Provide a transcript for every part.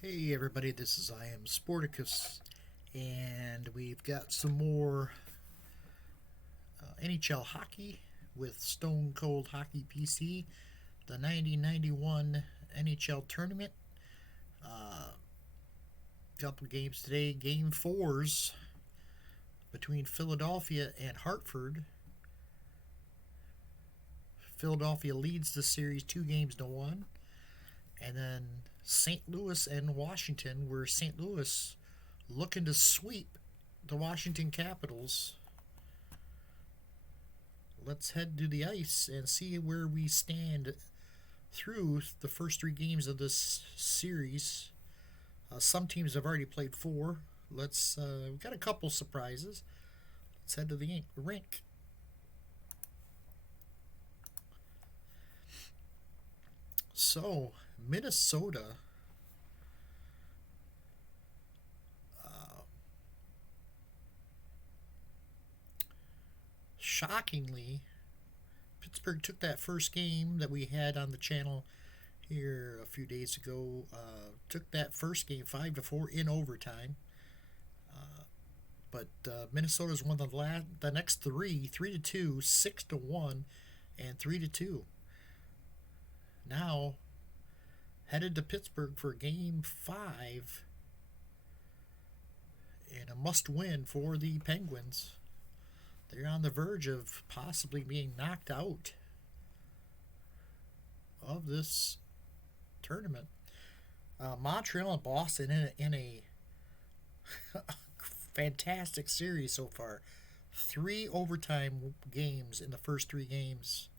Hey everybody, this is I Am Sporticus, and we've got some more NHL hockey with Stone Cold Hockey PC, the 1991 NHL tournament. Couple games today, game fours between Philadelphia and Hartford. Philadelphia leads the series 2-1, and then St. Louis and Washington, where St. Louis looking to sweep the Washington Capitals. Let's head to the ice and see where we stand through the first 3 games of this series. Some teams have already played 4. We've got a couple surprises. Let's head to the rink. So, Minnesota shockingly, Pittsburgh took that first game that we had on the channel here a few days ago. Took that first game 5-4 in overtime. But Minnesota's won the next 3-2, 6-1, and 3-2. Now headed to Pittsburgh for game 5 and a must-win for the Penguins. They're on the verge of possibly being knocked out of this tournament. Montreal and Boston in a fantastic series so far. 3 overtime games in the first 3 games.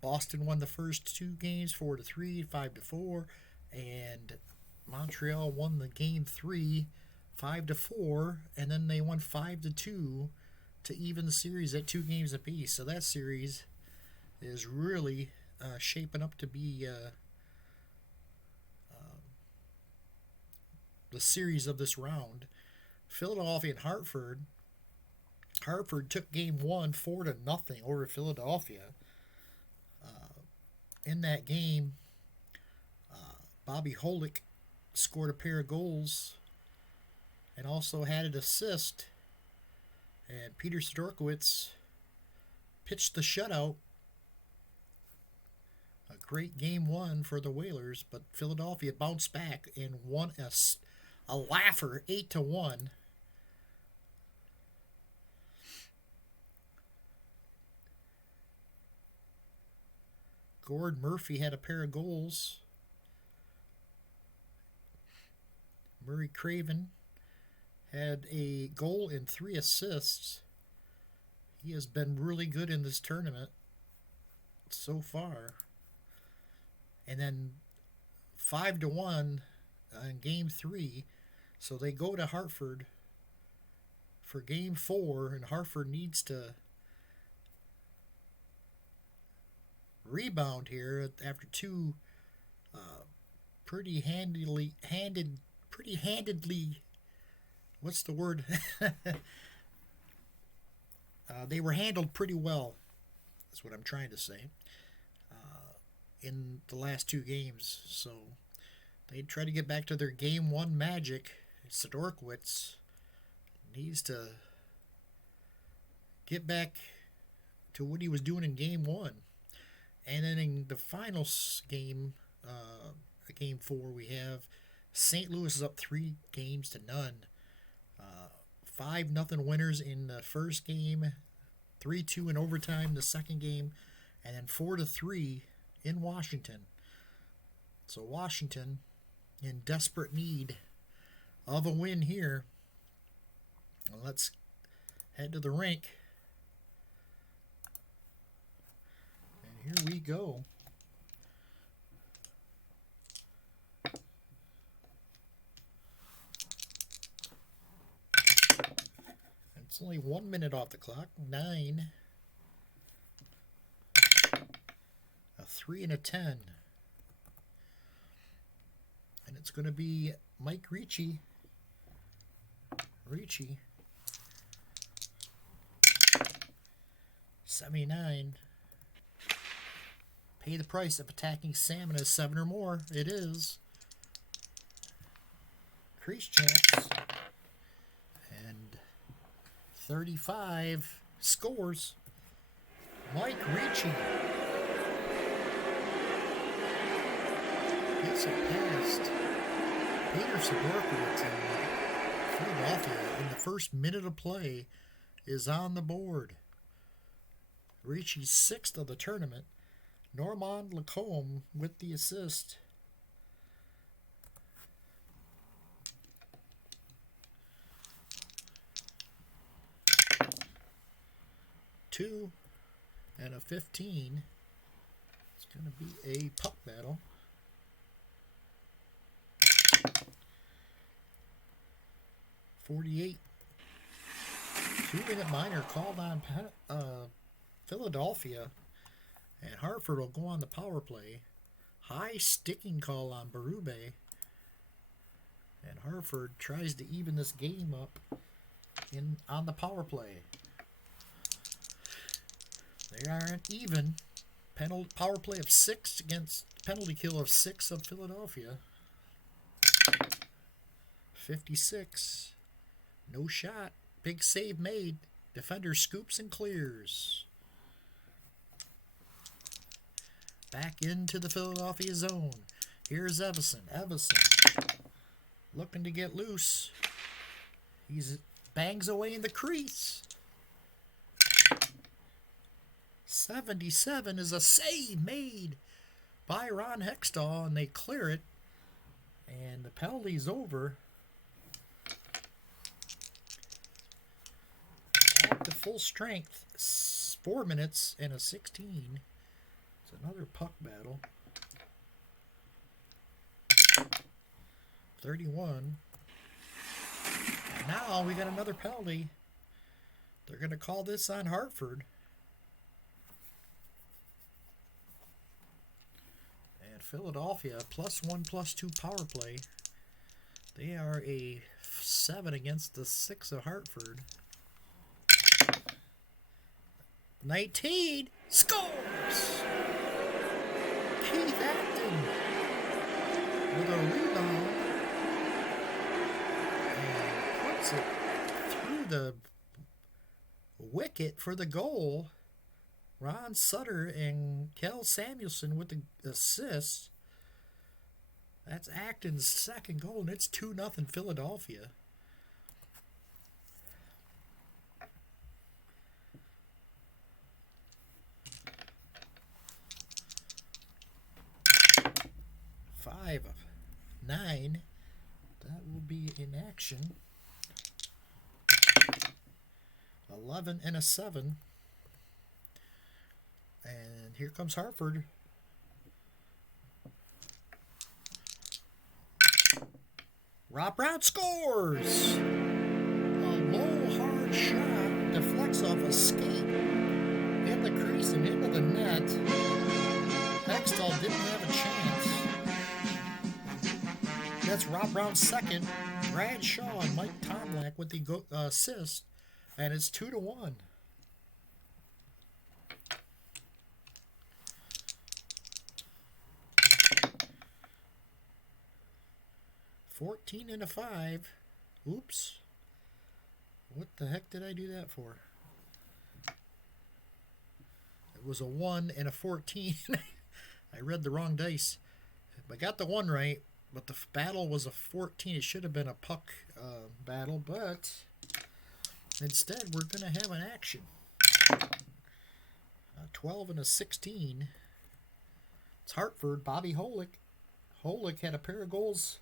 Boston won the first 2 games 4-3, 5-4, and Montreal won the game 3 5-4, and then they won 5-2 to even the series at 2 games apiece. So that series is really shaping up to be the series of this round. Philadelphia and Hartford. Hartford took game 1 4-0 over Philadelphia. In that game, Bobby Holick scored a pair of goals and also had an assist. And Peter Sidorkiewicz pitched the shutout. A great game 1 for the Whalers, but Philadelphia bounced back and won a laugher 8-1. Gord Murphy had a pair of goals. Murray Craven had a goal and 3 assists. He has been really good in this tournament so far. And then 5-1 in game 3. So they go to Hartford for game 4, and Hartford needs to rebound here after 2 pretty handedly, what's the word? They were handled pretty well, that's what I'm trying to say, in the last 2 games. So they try to get back to their game 1 magic. Sidorkiewicz needs to get back to what he was doing in game 1. And then in the final game, game 4, we have St. Louis is up 3-0. 5-0 winners in the first game, 3-2 in overtime the second game, and then 4-3 in Washington. So Washington in desperate need of a win here. Well, let's head to the rink. And here we go. It's only 1 minute off the clock. 9. A 3 and a 10. And it's going to be Mike Ricci. 79. Pay the price of attacking salmon as 7 or more. It is. crease chance. And 35 scores. Mike Ricci gets it past Peter Saborkowitz in Philadelphia in the first minute of play is on the board. Ricci's 6th of the tournament. Normand Lacombe with the assist. Two and a 15. It's going to be a puck battle. .48. 2-minute minor called on Philadelphia, and Hartford will go on the power play. High sticking call on Berube, and Hartford tries to even this game up on the power play. They are an even power play of 6 against penalty kill of 6 of Philadelphia. 56. No shot. Big save made. Defender scoops and clears. Back into the Philadelphia zone. Here's Evison. Evison looking to get loose. He bangs away in the crease. 77 is a save made by Ron Hextall, and they clear it. And the penalty's over. Back to full strength. 4 minutes and a 16. It's another puck battle. 31. And now we got another penalty. They're going to call this on Hartford. And Philadelphia, +1/+2 power play. They are a 7 against the 6 of Hartford. 19 scores! Keith Acton with a rebound and puts it through the wicket for the goal. Ron Sutter and Kel Samuelson with the assist. That's Acton's second goal, and it's 2-0 Philadelphia. Five of 9. That will be in action. 11 and a 7. And here comes Hartford. Rob Brown scores! A low, hard shot deflects off a skate in the crease and into the net. Hextall didn't have a chance. That's Rob Brown's second. Brad Shaw and Mike Tomlak with the assist. And it's 2-1. $14 and a 5. Oops. What the heck did I do that for? It was a 1 and a 14. I read the wrong dice. I got the 1 right, but the battle was a 14. It should have been a puck battle, but instead we're going to have an action. 12 and a 16. It's Hartford. Bobby Holick. Holick had a pair of goals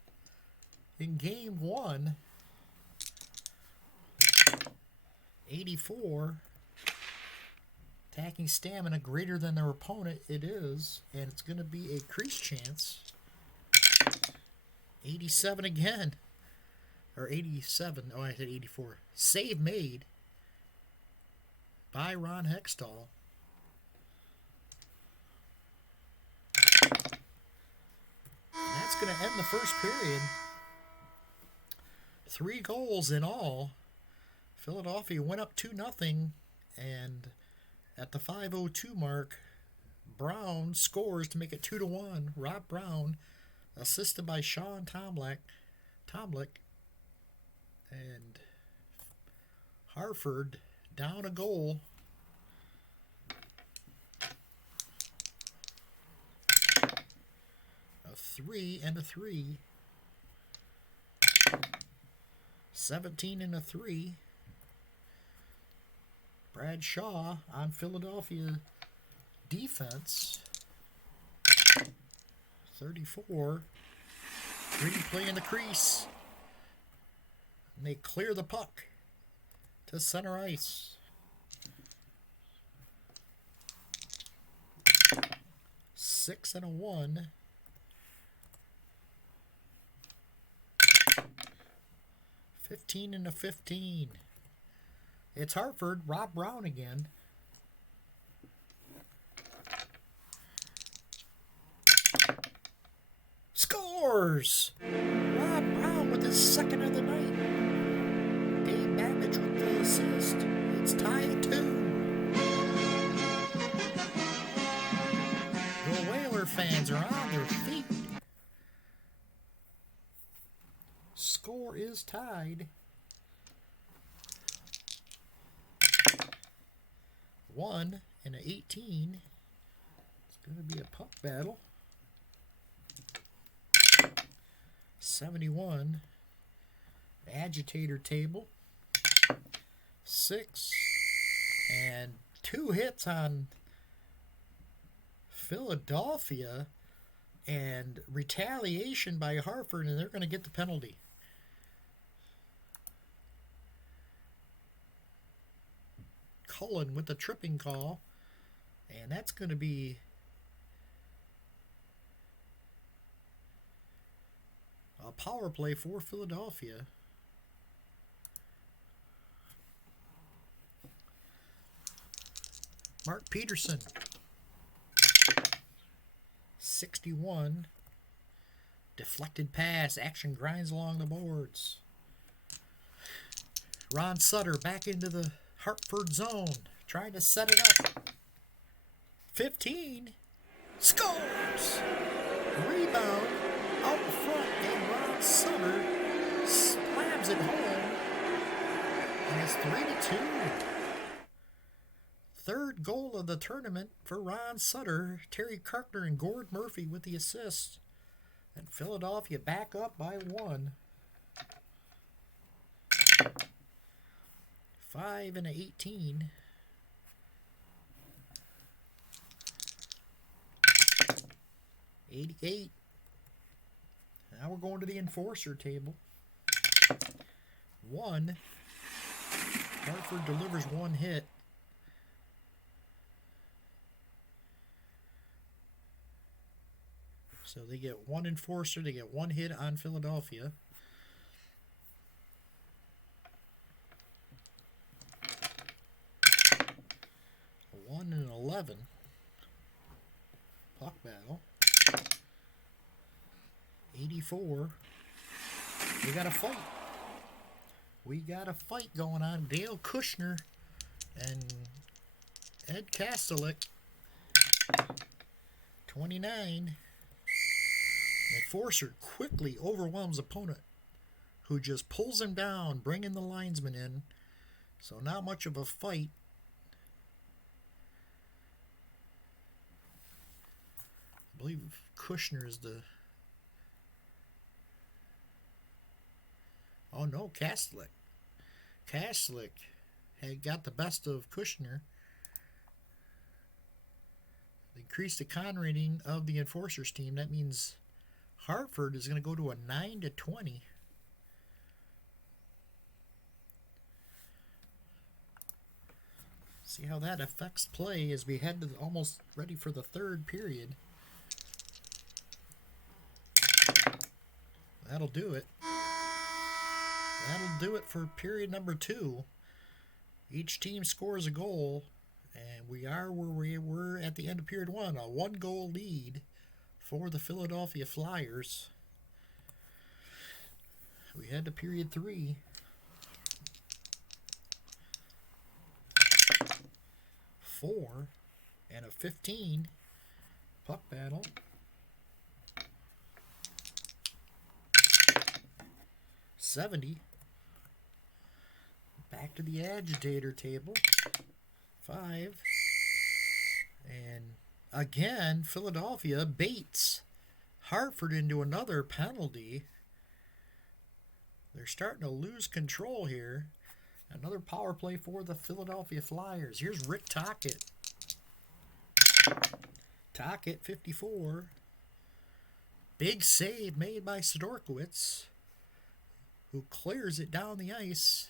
in game 1. 84. Attacking stamina greater than their opponent. It is. And it's going to be a crease chance. 87 again. Or 87. Oh, I said 84. Save made by Ron Hextall. That's going to end the first period. 3 goals in all. Philadelphia went up 2-0, and at the 5:02 mark, Brown scores to make it 2-1. Rob Brown, assisted by Sean Tomlick, And Hartford down a goal. A 3 and a 3. 17 and a 3. Brad Shaw on Philadelphia defense. 34. Green play in the crease. And they clear the puck to center ice. 6 and a 1. 15 and a 15. It's Hartford. Rob Brown again. Scores! Rob Brown with his second of the night. Dave Babbage with the assist. It's tied 2. The Whaler fans are on their feet. Score is tied. 1 and an 18. It's going to be a puck battle. 71. Agitator table. 6. And 2 hits on Philadelphia. And retaliation by Hartford, and they're going to get the penalty. Cullen with the tripping call. And that's going to be a power play for Philadelphia. Mark Peterson. 61. Deflected pass. Action grinds along the boards. Ron Sutter back into the Hartford zone. Trying to set it up. 15. Scores! Rebound out front, and Ron Sutter slams it home. And it's 3-2. Third goal of the tournament for Ron Sutter. Terry Carkner and Gord Murphy with the assist. And Philadelphia back up by 1. 5 and an 18. 88. Now we're going to the enforcer table. 1. Hartford delivers 1 hit. So they get 1 enforcer, they get 1 hit on Philadelphia. A 1 and 11. Puck battle. 84. We got a fight. We got a fight going on. Dale Kushner and Ed Kastelik. 29. Enforcer quickly overwhelms opponent, who just pulls him down, bringing the linesman in. So not much of a fight. I believe Kushner is the... Oh no, Kastelik. Kastelik had got the best of Kushner. Increased the con rating of the Enforcers team. That means Hartford is going to go to a 9-20. See how that affects play as we head to almost ready for the third period. That'll do it. That'll do it for period number 2. Each team scores a goal, and we are where we were at the end of period 1, a 1-goal lead for the Philadelphia Flyers. We head to period 3. 4 and a 15. Puck battle. 70. Back to the agitator table. 5. And again, Philadelphia baits Hartford into another penalty. They're starting to lose control here. Another power play for the Philadelphia Flyers. Here's Rick Tocchet. Tocchet, 54. Big save made by Sidorkiewicz, who clears it down the ice.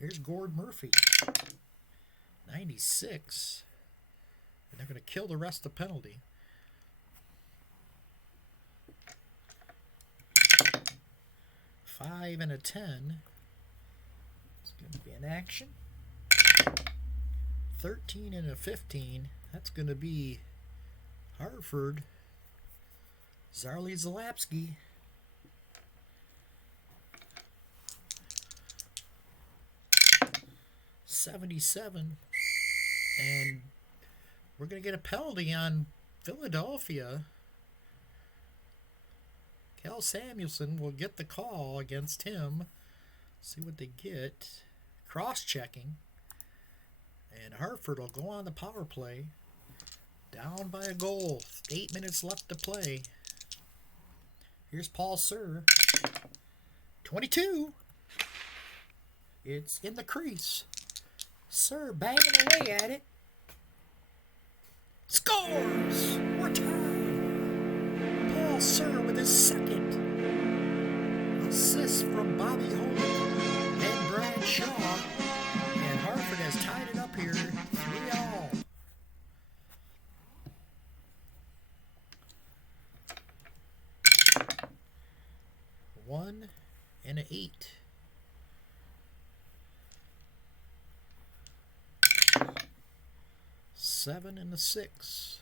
Here's Gord Murphy. 96. And they're going to kill the rest of the penalty. Five and a 10. It's going to be an action. 13 and a 15. That's going to be Hartford. Zarley Zalapski. $77. And we're going to get a penalty on Philadelphia. Cal Samuelson will get the call against him. See what they get. Cross-checking. And Hartford will go on the power play. Down by a goal. 8 minutes left to play. Here's Paul Sir. 22. It's in the crease. Sir banging away at it. Scores! More time. Paul Sir with his second assist from Bobby Holt and Brad Shaw. And Hartford has tied it up here 3-all. One and an 8. Seven and a 6.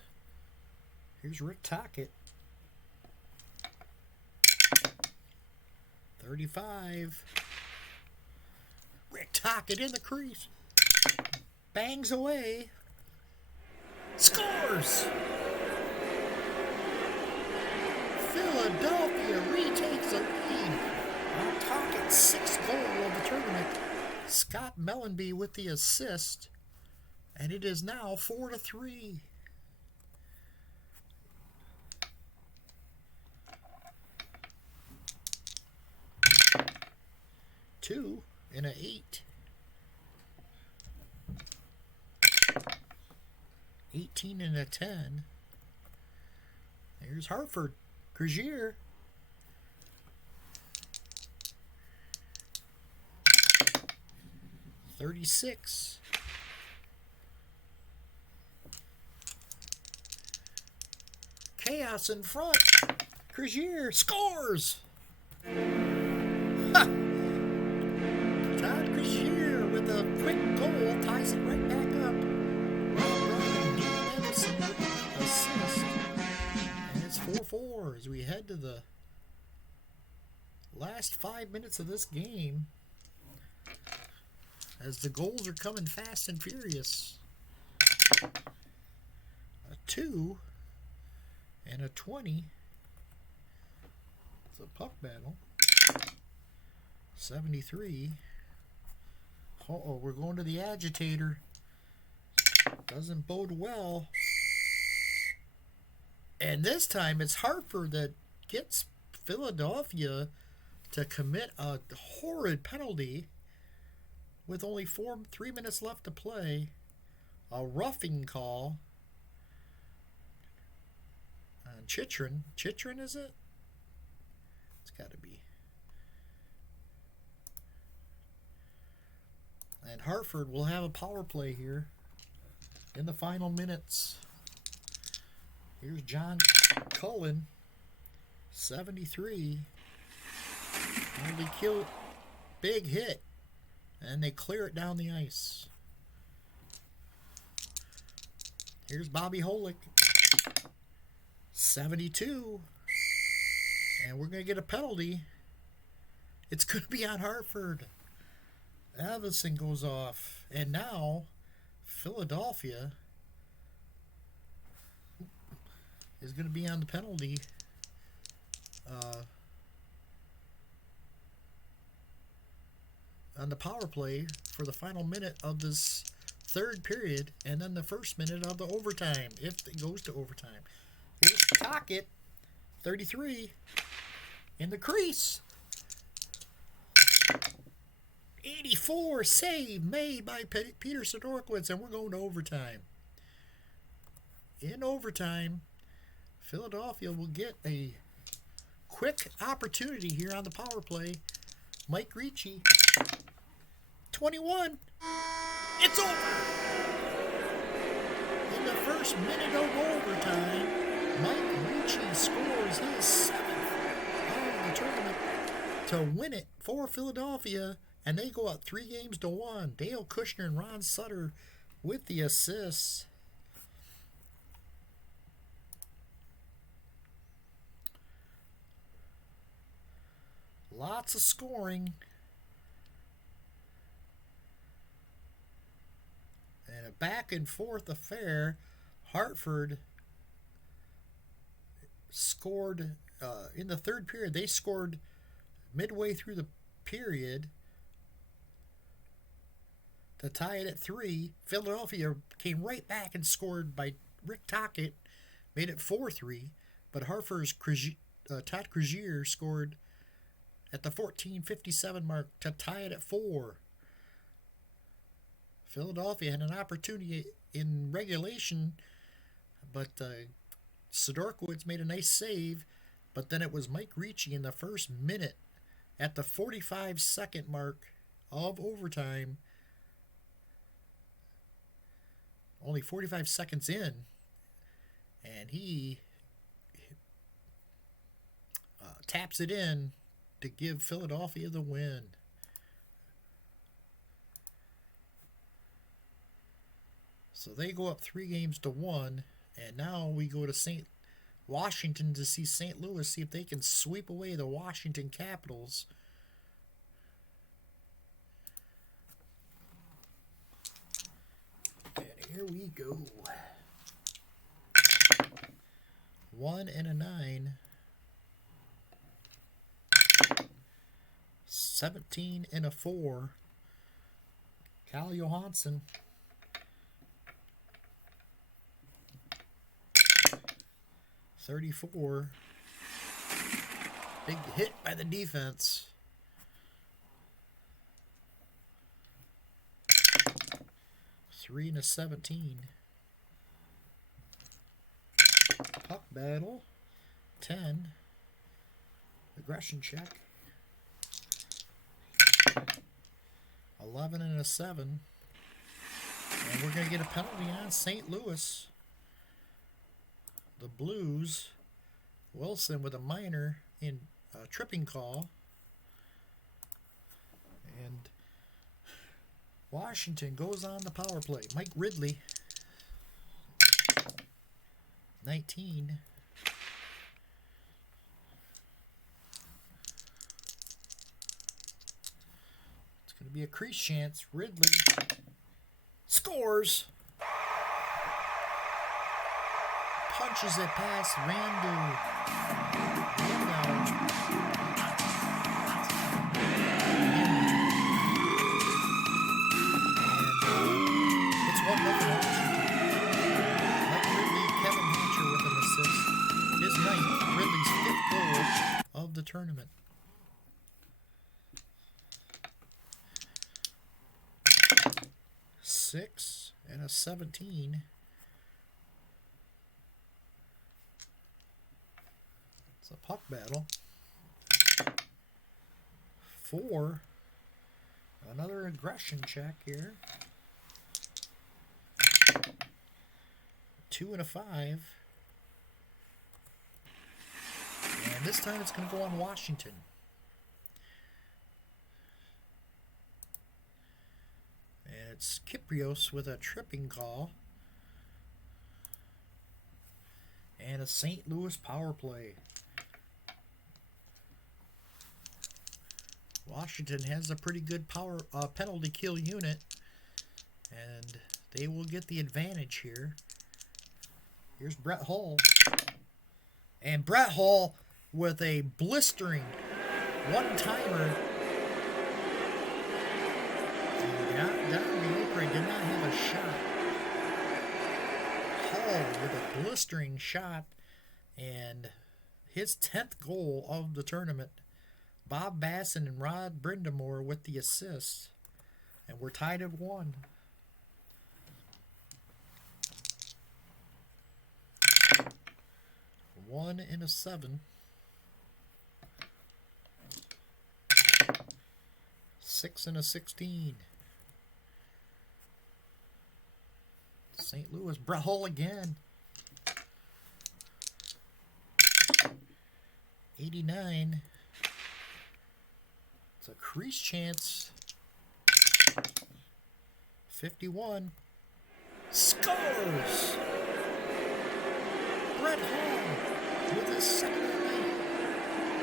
Here's Rick Tocchet. 35. Rick Tocchet in the crease. Bangs away. Scores! Philadelphia retakes the lead on Tocquet's 6th goal of the tournament. Scott Mellenby with the assist. And it is now 4-3. Two and an 8. 18 and a 10. Here's Hartford. Crozier. 36. Chaos in front. Crozier scores. Ha! Todd Crozier with a quick goal ties it right back up. Rob Ryan, Dean Edison with the assist. And it's 4-4 as we head to the last 5 minutes of this game. As the goals are coming fast and furious. A 2 and a 20. It's a puck battle. 73. Uh-oh, we're going to the agitator. Doesn't bode well. And this time it's Hartford that gets Philadelphia to commit a horrid penalty with only 3 minutes left to play. A roughing call on Chychrun. Chychrun, is it? It's got to be. And Hartford will have a power play here in the final minutes. Here's John Cullen, 73. Only kill, big hit, and they clear it down the ice. Here's Bobby Holick, 72. And we're going to get a penalty. It's going to be on Hartford. Avison goes off. And now, Philadelphia is going to be on the penalty. on the power play for the final minute of this third period, and then the first minute of the overtime, if it goes to overtime. Here's Tocchet, 33, in the crease. 84 save made by Peter Sidorowicz, and we're going to overtime. In overtime, Philadelphia will get a quick opportunity here on the power play. Mike Ricci, 21. It's over. In the first minute of overtime, Mike Ricci scores his 7th of the tournament to win it for Philadelphia, and they go up 3-1. Dale Kushner and Ron Sutter with the assists. Lots of scoring. And a back and forth affair. Hartford scored in the third period. They scored midway through the period to tie it at 3. Philadelphia came right back and scored by Rick Tocchet, made it 4-3. But Hartford's Todd Crozier scored at the 14:57 mark to tie it at 4. Philadelphia had an opportunity in regulation, but Sidorowicz made a nice save. But then it was Mike Ricci in the first minute at the 45-second mark of overtime. Only 45 seconds in, and he taps it in to give Philadelphia the win. So they go up 3-1, and now we go to Washington to see St. Louis, see if they can sweep away the Washington Capitals. And here we go. 1 and a 9. 17 and a 4. Cal Johansson. 34. Big hit by the defense. 3 and a 17. Puck battle. 10. Aggression check. 11 and a 7. And we're going to get a penalty on St. Louis. The Blues. Wilson with a minor in tripping call. And Washington goes on the power play. Mike Ridley. 19. It's going to be a crease chance. Ridley scores. Punches it past Randu. It's 1-0 Washington. Mike Ridley, Kevin Hatcher with an assist. His 9th, Ridley's 5th goal of the tournament. Six and a 17. It's a puck battle. 4. Another aggression check here. 2 and a 5. And this time it's going to go on Washington. And it's Kyprios with a tripping call. And a St. Louis power play. Washington has a pretty good power penalty kill unit, and they will get the advantage here. Here's Brett Hull. And Brett Hull with a blistering one-timer And Don Opry did not have a shot. Hall with a blistering shot and his 10th goal of the tournament. Bob Basson and Rod Brindamore with the assists. And we're tied at 1. One and a 7. 6 and a 16. St. Louis, Brett Hull again. 89. It's a crease chance. 51. Scores! Brett Hull with his second of the night.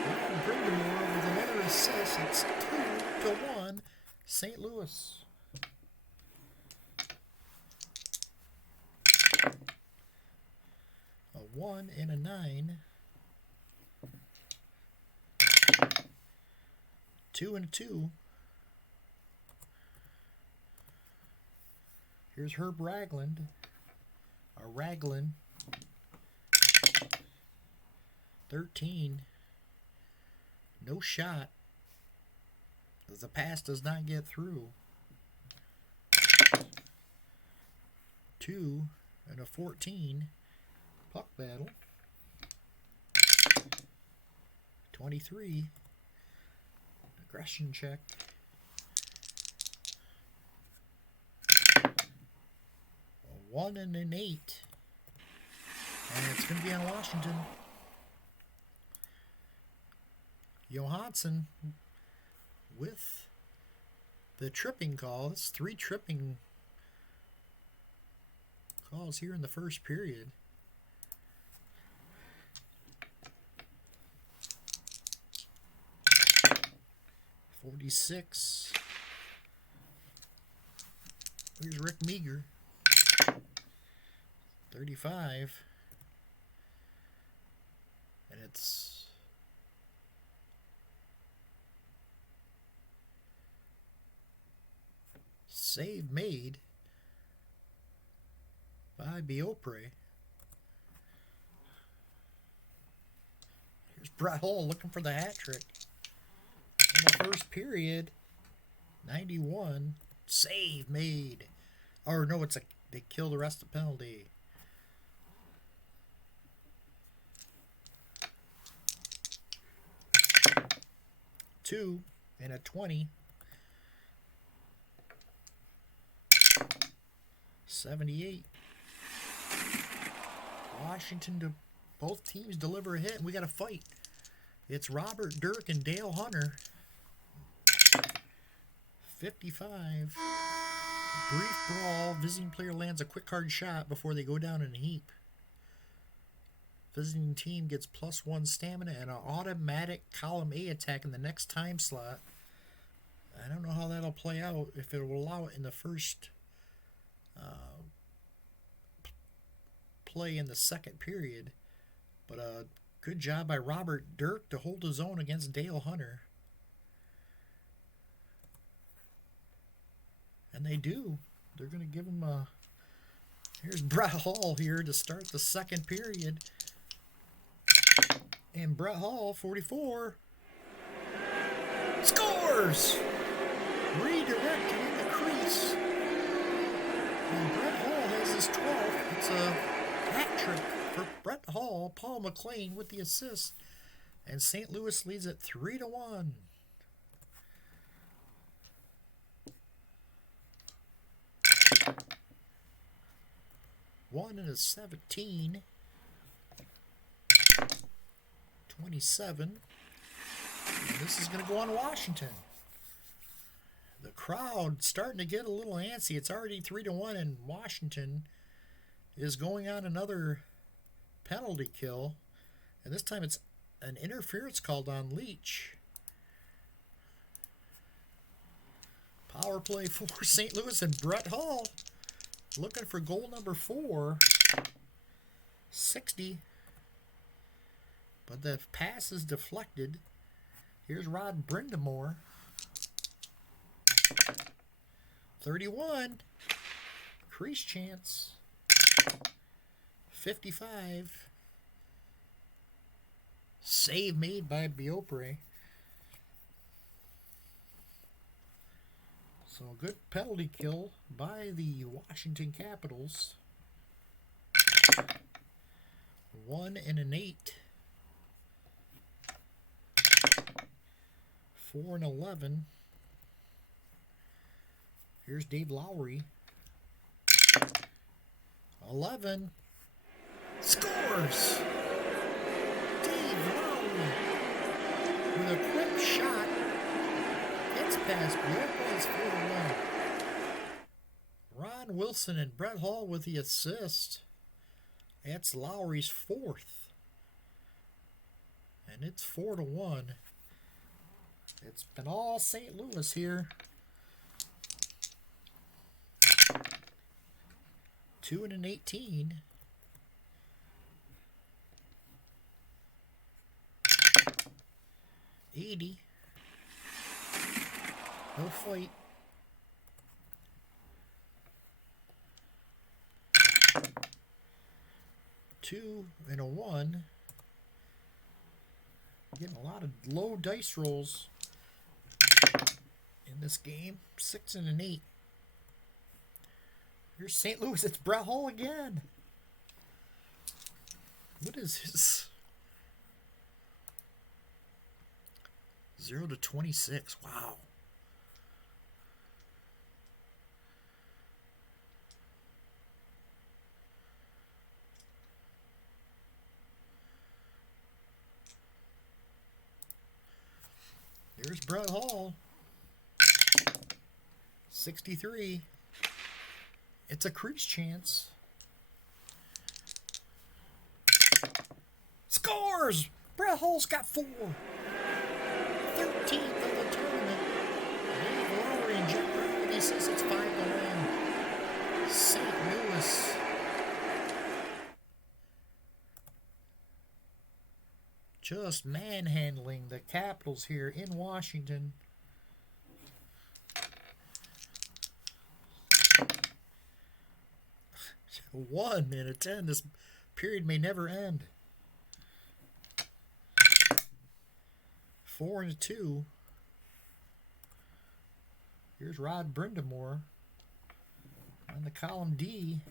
Ron Brindamore with another assist. It's 2-1, St. Louis. A 1 and a 9. 2 and a 2. Here's Herb Ragland. Ragland. 13. No shot. As the pass does not get through. 2 and a 14. Puck battle. 23. Aggression check. A 1 and an 8. And it's going to be on Washington. Johansson with the tripping call. It's 3 tripping calls here in the first period. .46. Here's Rick Meager. 35. And it's save made by Beaupre. Here's Brett Hull looking for the hat trick. In the first period, 91. Save made. Or no, they kill the rest of the penalty. Two and a 20. 78. Washington, both teams deliver a hit, and we got to fight. It's Robert Dirk and Dale Hunter. 55. Brief brawl. Visiting player lands a quick hard shot before they go down in a heap. Visiting team gets +1 stamina and an automatic column A attack in the next time slot. I don't know how that'll play out, if it will allow it in the first play in the second period. But good job by Robert Dirk to hold his own against Dale Hunter. And they do. They're going to give him a... Here's Brett Hull here to start the second period. And Brett Hull, 44, scores! Redirecting in the crease. And Brett Hull has his 12th. It's a hat trick for Brett Hull. Paul McLean with the assist. And St. Louis leads it 3-1. One and a 17. 27. And this is going to go on Washington. The crowd starting to get a little antsy. It's already 3-1, and Washington is going on another penalty kill. And this time it's an interference called on Leach. Power play for St. Louis, and Brett Hull looking for goal number 4. 60. But the pass is deflected. Here's Rod Brindamore. 31. Crease chance. 55. Save made by Biopre. So a good penalty kill by the Washington Capitals. 1 and an 8. 4 and 11. Here's Dave Lowry. 11. Scores! Dave Lowry with a quick shot. Gets past Biopre, 4-1. Ron Wilson and Brett Hall with the assist. That's Lowry's 4th. And it's 4-1. It's been all St. Louis here. 2 and an 18. $80. No fight. Two and a 1. Getting a lot of low dice rolls in this game. 6 and an 8. Here's St. Louis. It's Brett Hall again. What is his? 0 to 26. Wow. Here's Brett Hall. 63. It's a crease chance. Scores! Brett Hall's got 4. 13th of the tournament. Dave Lowry and Jim Brown. He says it's 5-1. St. Louis. Just manhandling the Capitals here in Washington. One in a 10. This period may never end. 4 and a 2. Here's Rod Brindamore on the column D.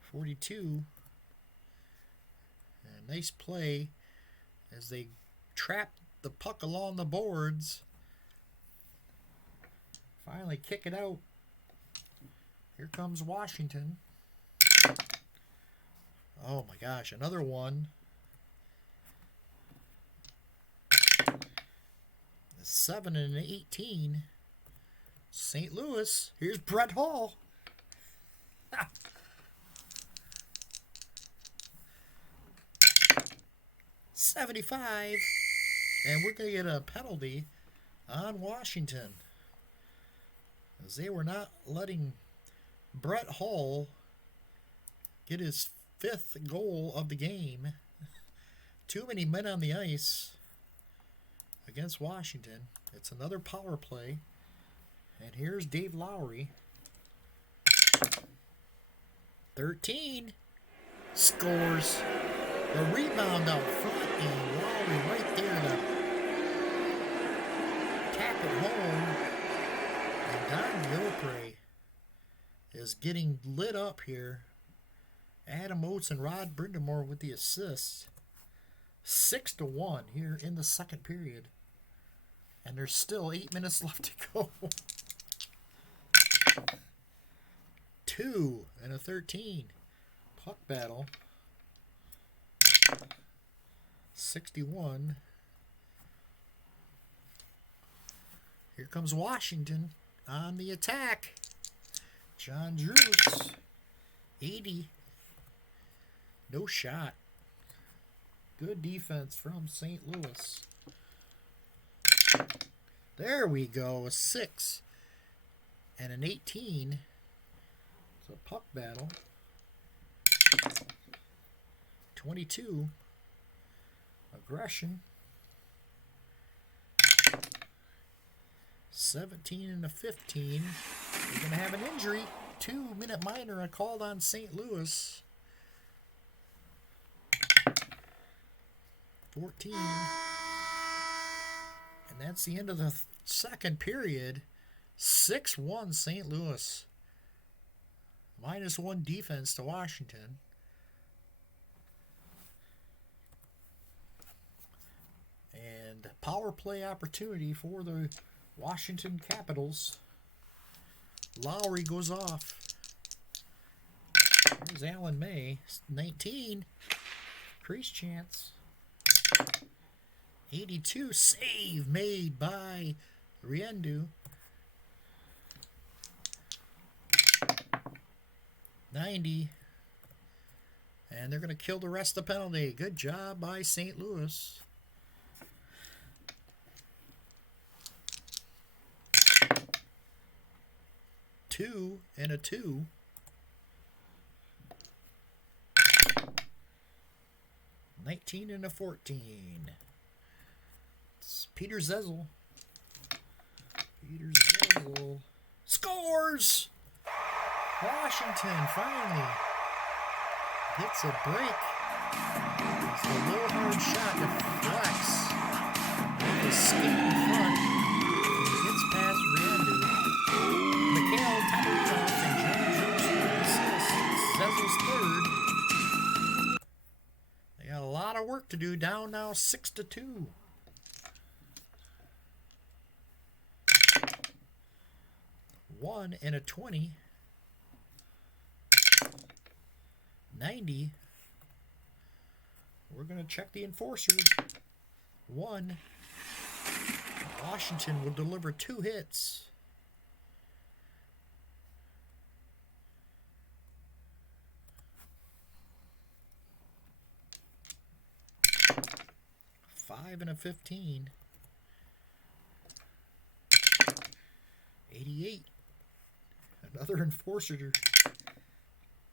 42. A nice play as they trap the puck along the boards. Finally kick it out. Here comes Washington. Oh my gosh, another one. 7 and 18. St. Louis. Here's Brett Hall. 75. And we're going to get a penalty on Washington, as they were not letting Brett Hall get his 5th goal of the game. Too many men on the ice against Washington. It's another power play. And here's Dave Lowry. 13. Scores. The rebound out front, and Lowry right there to tap it home. And Don Biopre is getting lit up here. Adam Oates and Rod Brindamore with the assists. 6-1 here in the second period. And there's still 8 minutes left to go. 2 and a 13. Puck battle. 61. Here comes Washington on the attack. John Drews. 80. No shot. Good defense from St. Louis. There we go. A 6 and an 18. It's a puck battle. 22. Aggression. 17 and a 15. We're going to have an injury. 2-minute minor called on St. Louis. 14. And that's the end of the second period. 6-1 St. Louis. -1 defense to Washington. And power play opportunity for the Washington Capitals. Lowry goes off. There's Alan May. 19. Crease chance. 82. Save made by Riendu. 90. And they're going to kill the rest of the penalty. Good job by St. Louis. Two and a 2. $19 and a 14. It's Peter Zezel. Peter Zezel scores! Washington finally gets a break. It's a low hard shot deflects. With his skate in front. He gets past Riendu. Mikhail Tabarinov and John Joseph assists. Zezel's third. They got a lot of work to do. Down now 6-2. One and a 20. 90. We're going to check the enforcer. 1. Washington will deliver 2 hits. $5 and a 15. 88. Another enforcer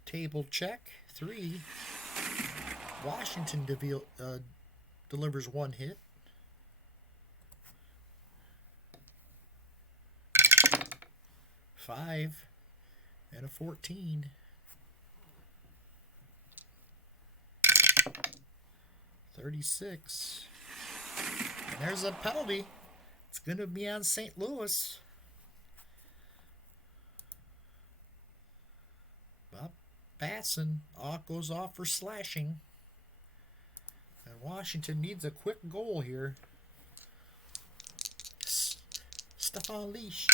table check. 3. Washington delivers 1 hit. 5 and a 14. 36. And there's a penalty. It's going to be on St. Louis. Bob Batson goes off for slashing. And Washington needs a quick goal here. Stefan Leach.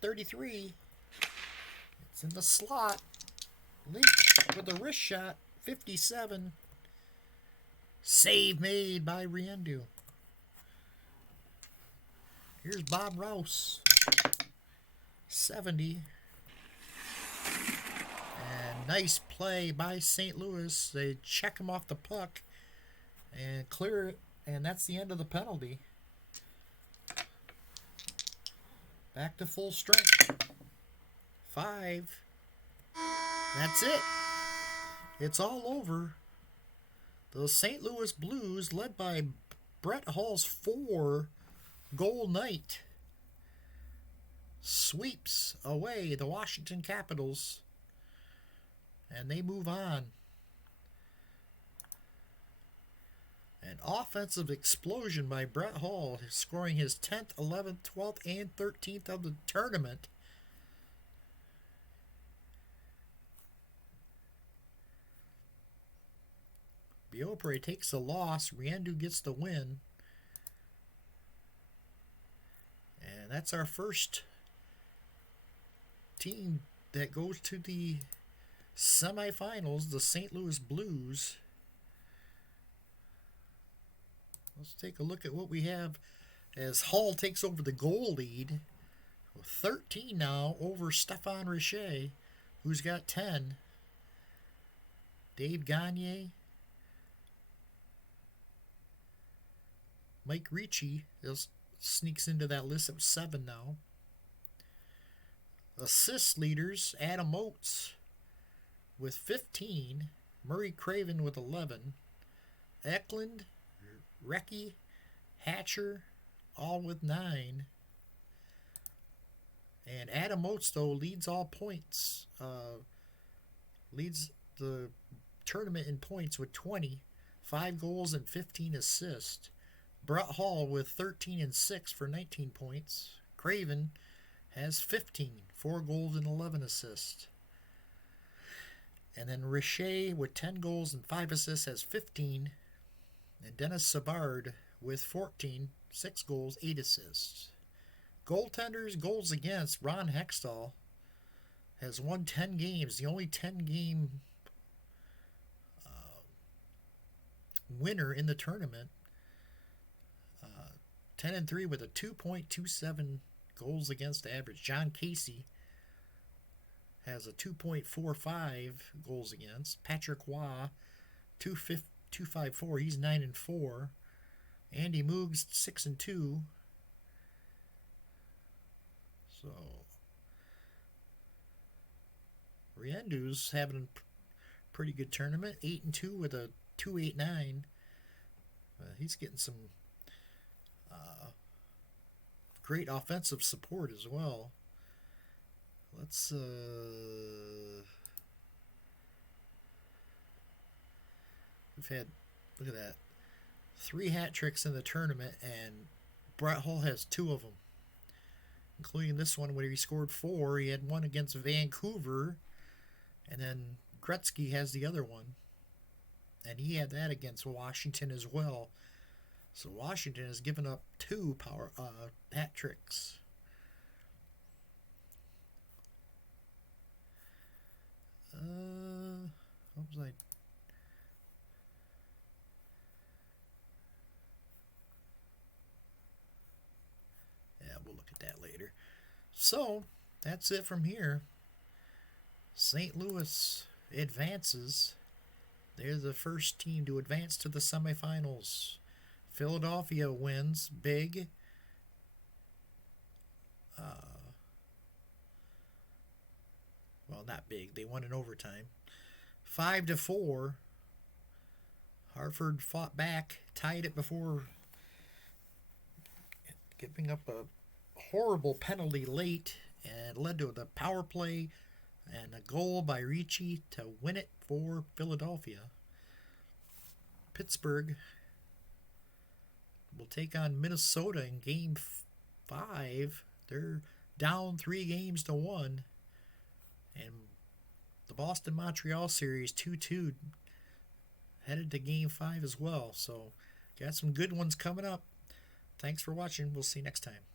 33. It's in the slot. Leach with a wrist shot. 57. Save made by Riendu. Here's Bob Rouse. 70. And nice play by St. Louis. They check him off the puck and clear it. And that's the end of the penalty. Back to full strength. 5. That's it. It's all over. The St. Louis Blues, led by Brett Hull's 4-goal night, sweeps away the Washington Capitals, and they move on. An offensive explosion by Brett Hull, scoring his 10th, 11th, 12th, and 13th of the tournament. Biopre takes the loss. Riendu gets the win. And that's our first team that goes to the semifinals, the St. Louis Blues. Let's take a look at what we have as Hull takes over the goal lead. 13 now over Stefan Richer, who's got 10. Dave Gagne. Mike Ricci sneaks into that list of 7 now. Assist leaders, Adam Oates with 15. Murray Craven with 11. Eklund, Recchi, Hatcher, all with 9. And Adam Oates, though, leads all points. Leads the tournament in points with 20, 5 goals and 15 assists. Brett Hall with 13 and 6 for 19 points. Craven has 15, 4 goals and 11 assists. And then Richer with 10 goals and 5 assists has 15. And Dennis Savard with 14, 6 goals, 8 assists. Goaltenders, goals against, Ron Hextall has won 10 games. The only 10-game winner in the tournament. 10-3 with a 2.27 goals against average. John Casey has a 2.45 goals against. Patrick Waugh, 2.54. He's 9-4. Andy Moogs, 6-2. So Riendu's having a pretty good tournament. 8-2 with a 2.89. He's getting some great offensive support as well. Let's we've had, look at that, 3 hat tricks in the tournament, and Brett Hull has 2 of them, including this one where he scored 4. He had one against Vancouver, and then Gretzky has the other one, and he had that against Washington as well. So Washington has given up 2 power hat tricks. What was I? Yeah, we'll look at that later. So that's it from here. St. Louis advances. They're the first team to advance to the semifinals. Philadelphia wins big. Well, not big. They won in overtime. 5-4. Hartford fought back, tied it before giving up a horrible penalty late, and led to the power play and a goal by Ricci to win it for Philadelphia. Pittsburgh will take on Minnesota in Game 5. They're down 3-1. And the Boston-Montreal series 2-2 headed to Game 5 as well. So got some good ones coming up. Thanks for watching. We'll see you next time.